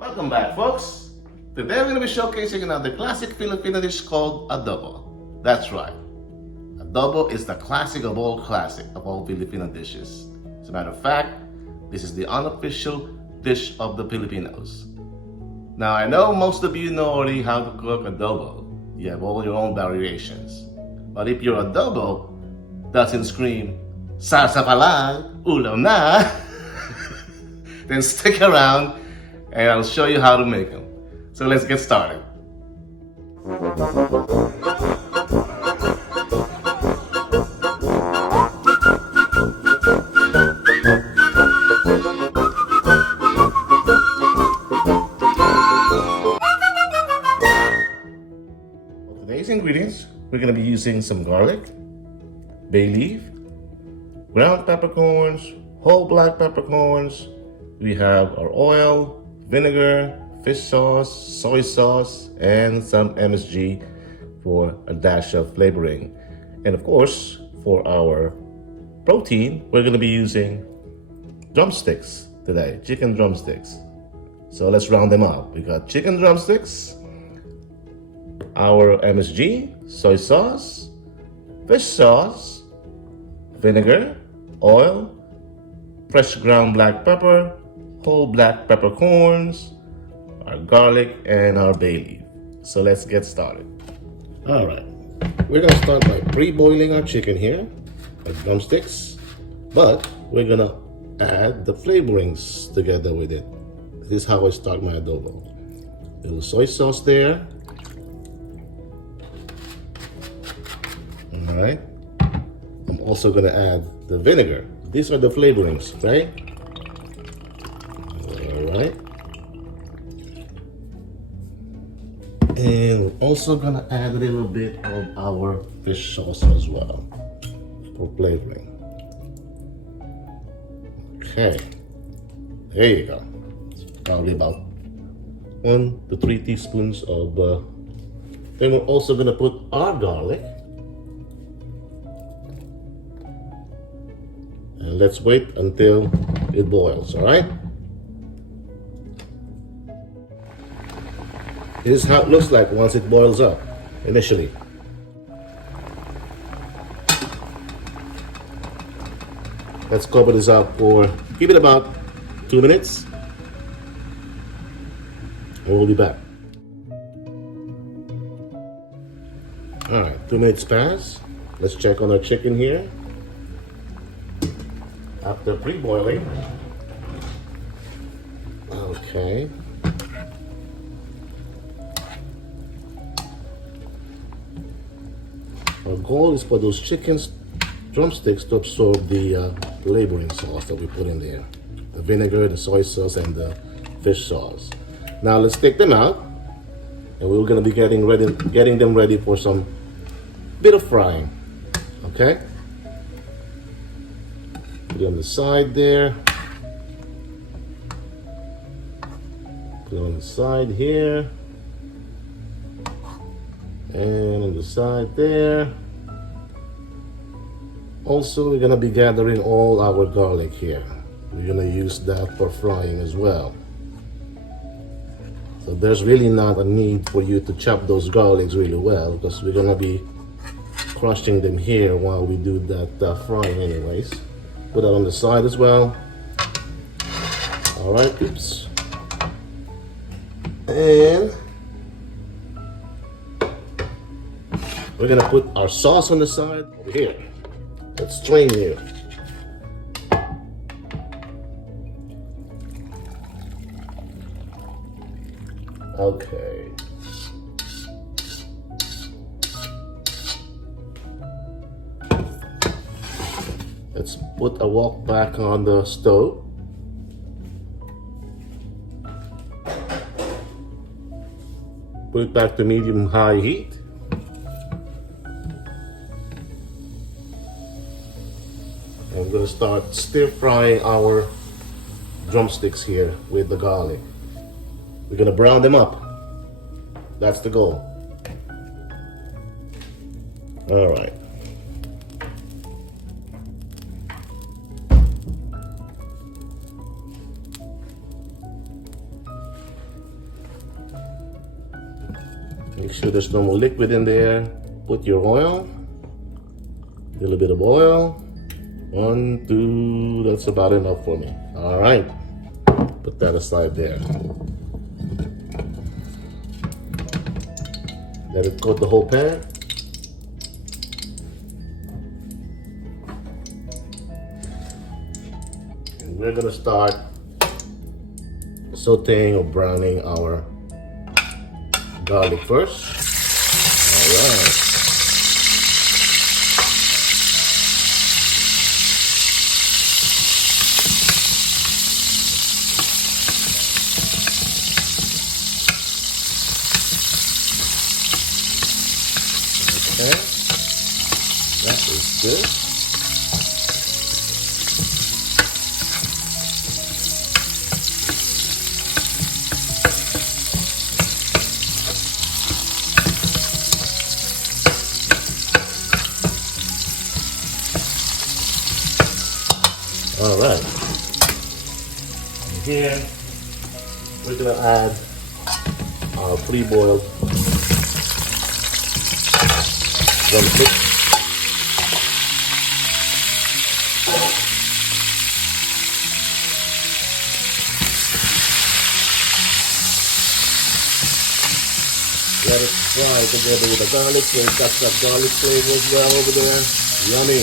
Welcome back, folks. Today we're going to be showcasing another classic Filipino dish called adobo. That's right. Adobo is the classic of all Filipino dishes. As a matter of fact, this is the unofficial dish of the Filipinos. Now, I know most of you know already how to cook adobo. You have all your own variations. But if your adobo doesn't scream, "Sarsa pa lang, ulam na," then stick around and I'll show you how to make them. So let's get started. For today's ingredients, we're going to be using some garlic, bay leaf, ground peppercorns, whole black peppercorns. We have our oil, vinegar, fish sauce, soy sauce, and some MSG for a dash of flavoring. And of course, for our protein, we're going to be using drumsticks today, chicken drumsticks. So let's round them up. We got chicken drumsticks, our MSG, soy sauce, fish sauce, vinegar, oil, fresh ground black pepper, whole black peppercorns, our garlic, and our bay leaf. So let's get started. All right, we're gonna start by pre-boiling our chicken here, our drumsticks, but we're gonna add the flavorings together with it. This is how I start my adobo. A little soy sauce there. All right, I'm also gonna add the vinegar. These are the flavorings, right? Alright. And we're also gonna add a little bit of our fish sauce as well for flavoring. Okay. There you go. It's probably about 1 to 3 teaspoons of then we're also gonna put our garlic. And let's wait until it boils, alright? This is how it looks like once it boils up, initially. Let's cover this up for, give it about 2 minutes. And we'll be back. Alright, 2 minutes pass. Let's check on our chicken here. After pre-boiling. Okay. Our goal is for those chicken drumsticks to absorb the flavoring sauce that we put in there. The vinegar, the soy sauce, and the fish sauce. Now let's take them out. And we're gonna be getting them ready for some bit of frying. Okay? Put it on the side there. Put it on the side here. And on the side there. Also, we're gonna be gathering all our garlic here. We're gonna use that for frying as well. So there's really not a need for you to chop those garlics really well because we're gonna be crushing them here while we do that frying anyways. Put that on the side as well. All right, oops. And we're gonna put our sauce on the side over here. Let's strain here. Okay. Let's put a wok back on the stove. Put it back to medium-high heat. And we're going to start stir-frying our drumsticks here with the garlic. We're going to brown them up. That's the goal. All right. Make sure there's no more liquid in there. Put your oil, a little bit of oil. 1, 2, that's about enough for me. All right, put that aside there. Let it coat the whole pan. And we're gonna start sauteing or browning our garlic first. All right. Okay, that is good. All right. And here we're gonna add our pre-boiled drumstick. Let it fry together with the garlic, so it's got that garlic flavor as well over there. Yummy.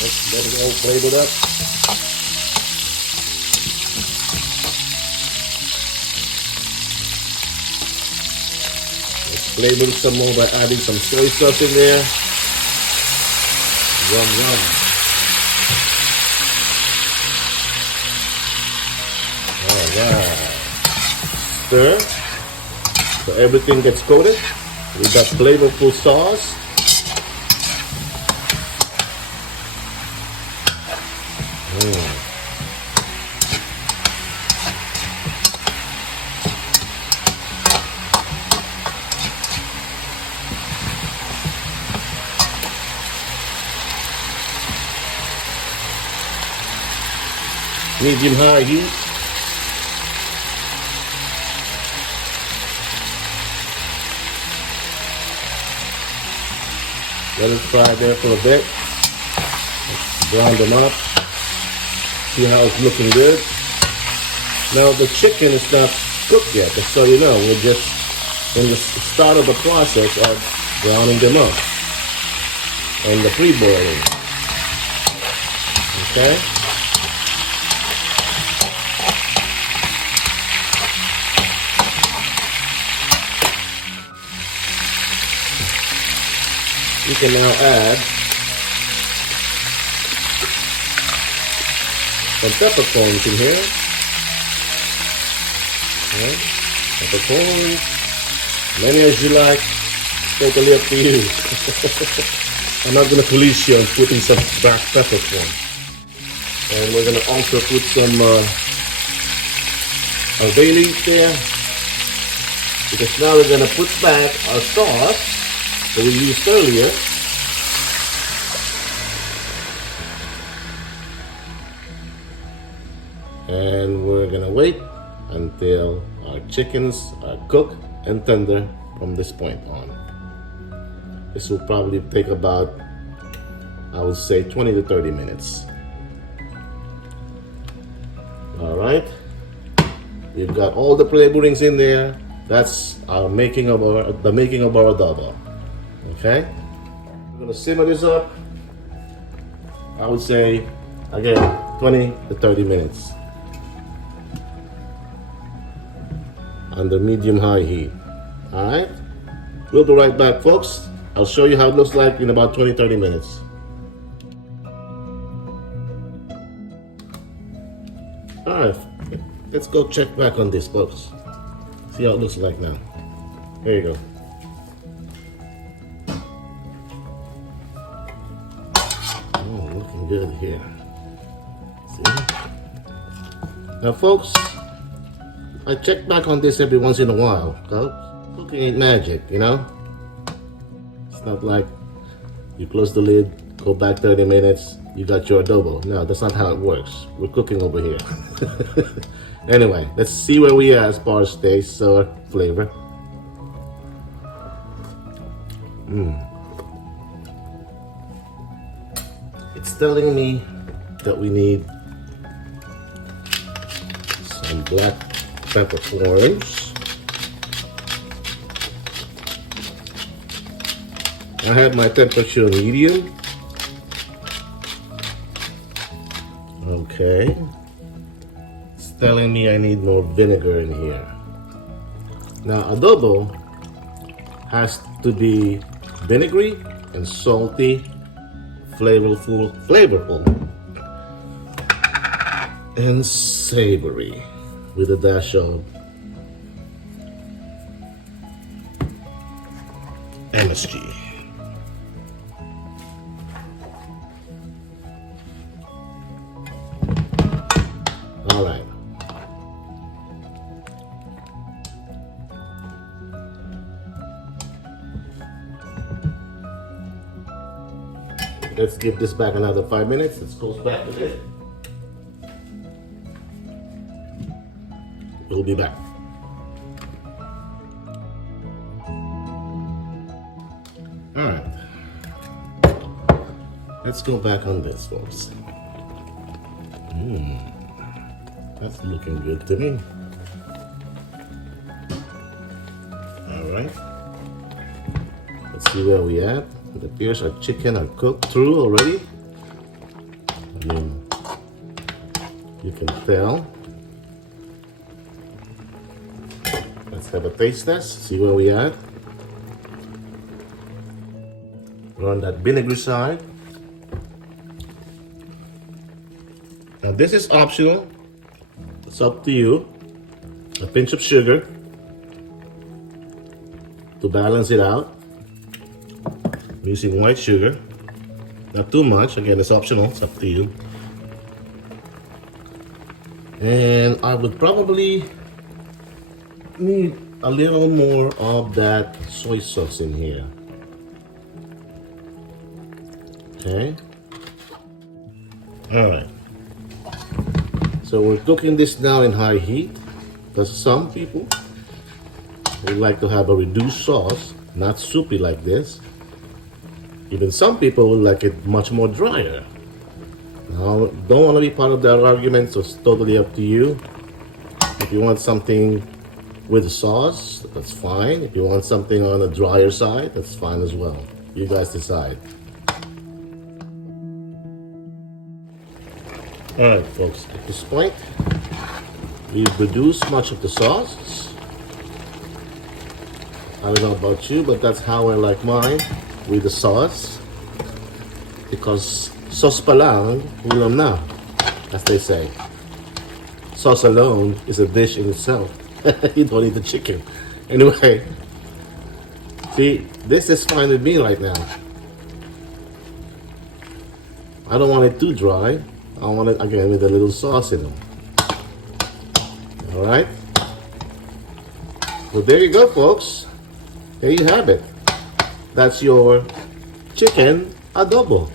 Let's let it all flavored up. Let's flavor it some more by adding some soy sauce in there. Yum, yum. Alright. Stir so everything gets coated with that flavorful sauce. Medium high heat. Let it fry there for a bit. Let's brown them up. See how it's looking good. Now the chicken is not cooked yet, just so you know. We're just in the start of the process of browning them up and the pre-boiling. Okay. You can now add some peppercorns in here. Okay. Peppercorns, many as you like, totally up to you. I'm not going to police you on putting some black peppercorns. And we're going to also put some bay leaf there, because now we're going to put back our sauce that we used earlier. And we're gonna wait until our chickens are cooked and tender from this point on. This will probably take about, I would say, 20 to 30 minutes. All right, we've got all the flavorings in there. That's our the making of our adobo. Okay, we're gonna simmer this up. I would say, again, 20 to 30 minutes under medium-high heat. All right, we'll be right back, folks. I'll show you how it looks like in about 20-30 minutes. All right, let's go check back on this, folks. See how it looks like now. There you go. Oh, looking good here. See? Now, folks, I check back on this every once in a while. Cooking ain't magic, you know? It's not like you close the lid, go back 30 minutes, you got your adobo. No, that's not how it works. We're cooking over here. Anyway, let's see where we are as far as taste or flavor. It's telling me that we need some black peppercorns. I have my temperature medium. Okay. It's telling me I need more vinegar in here. Now, adobo has to be vinegary and salty, flavorful, and savory with a dash of MSG. All right. Let's give this back another 5 minutes. Let's close back a bit. We'll be back. All right. Let's go back on this, folks. That's looking good to me. All right. Let's see where we at. It appears our chicken are cooked through already. I mean, you can tell. Let's have a taste test, see where we at. We're on that vinegary side. Now this is optional. It's up to you. A pinch of sugar to balance it out. I'm using white sugar. Not too much, again it's optional, it's up to you. And I would probably need a little more of that soy sauce in here. Okay. Alright. So we're cooking this now in high heat because some people would like to have a reduced sauce, not soupy like this. Even some people would like it much more drier. Now, don't want to be part of that argument, so it's totally up to you. If you want something with a sauce, that's fine. If you want something on the drier side, that's fine as well. You guys decide. Alright folks, at this point, we've reduced much of the sauce. I don't know about you, but that's how I like mine, with the sauce. Because sauce pa lang, ulam na, as they say. Sauce alone is a dish in itself. You don't need the chicken. Anyway, see, this is fine with me right now. I don't want it too dry. I want it again with a little sauce in them. Alright? Well, there you go, folks. There you have it. That's your chicken adobo.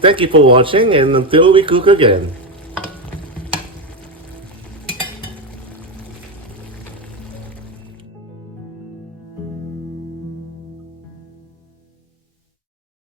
Thank you for watching, and until we cook again.